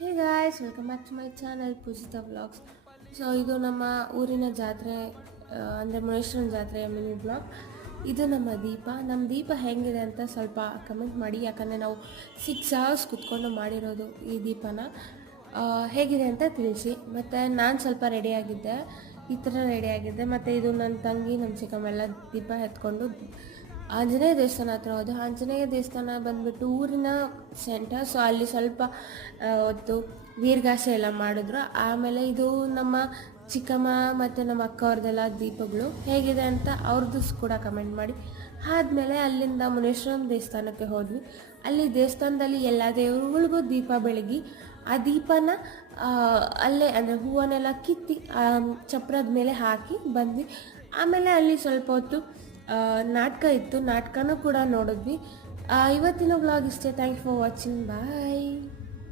Hey guys, welcome back to my channel Poojitha vlogs. So ಇದು ನಮ್ಮ ಊರಿನ ಜಾತ್ರೆ, ಅಂದರೆ ಮುನೇಶ್ವರನ ಜಾತ್ರೆಯ ಮಿನಿ ಬ್ಲಾಗ್. ಇದು ನಮ್ಮ ದೀಪ ಹೆಂಗಿದೆ ಅಂತ ಸ್ವಲ್ಪ ಕಮೆಂಟ್ ಮಾಡಿ. ಯಾಕಂದರೆ ನಾವು 6 hours ಕುತ್ಕೊಂಡು ಮಾಡಿರೋದು ಈ ದೀಪನ. ಹೇಗಿದೆ ಅಂತ ತಿಳಿಸಿ. ಮತ್ತು ನಾನು ಸ್ವಲ್ಪ ರೆಡಿಯಾಗಿದ್ದೆ, ಈ ಥರ ರೆಡಿಯಾಗಿದ್ದೆ. ಮತ್ತು ಇದು ನನ್ನ ತಂಗಿ, ನಮ್ಮ ಚಿಕ್ಕಮ್ಮೆಲ್ಲ ದೀಪ ಎತ್ಕೊಂಡು ಆಂಜನೇಯ ದೇವಸ್ಥಾನ ಹತ್ರ ಹೋದೆ. ಆಂಜನೇಯ ದೇವಸ್ಥಾನ ಬಂದುಬಿಟ್ಟು ಊರಿನ ಸೆಂಟರ್. ಸೊ ಅಲ್ಲಿ ಸ್ವಲ್ಪ ಹೊತ್ತು ವೀರಗಾಸೆ ಎಲ್ಲ ಮಾಡಿದ್ರು. ಆಮೇಲೆ ಇದು ನಮ್ಮ ಚಿಕ್ಕಮ್ಮ ಮತ್ತು ನಮ್ಮ ಅಕ್ಕ ಅವ್ರದ್ದೆಲ್ಲ ದೀಪಗಳು ಹೇಗಿದೆ ಅಂತ ಅವ್ರದ್ದು ಕೂಡ ಕಮೆಂಟ್ ಮಾಡಿ. ಆದಮೇಲೆ ಅಲ್ಲಿಂದ ಮುನೇಶ್ವರನ ದೇವಸ್ಥಾನಕ್ಕೆ ಹೋದ್ವಿ. ಅಲ್ಲಿ ದೇವಸ್ಥಾನದಲ್ಲಿ ಎಲ್ಲ ದೇವರುಗಳಿಗೂ ದೀಪ ಬೆಳಗಿ ಆ ದೀಪನ ಅಲ್ಲೇ ಅಂದರೆ ಹೂವನ್ನೆಲ್ಲ ಕಿತ್ತಿ ಚಪ್ರದ ಮೇಲೆ ಹಾಕಿ ಬಂದ್ವಿ. ಆಮೇಲೆ ಅಲ್ಲಿ ಸ್ವಲ್ಪ ಹೊತ್ತು ನಾಟಕ ಇತ್ತು, ನಾಟಕನೂ ಕೂಡ ನೋಡಿದ್ವಿ. ಇವತ್ತಿನ ವ್ಲಾಗ್ ಇಷ್ಟೇ. Thank you for watching. Bye.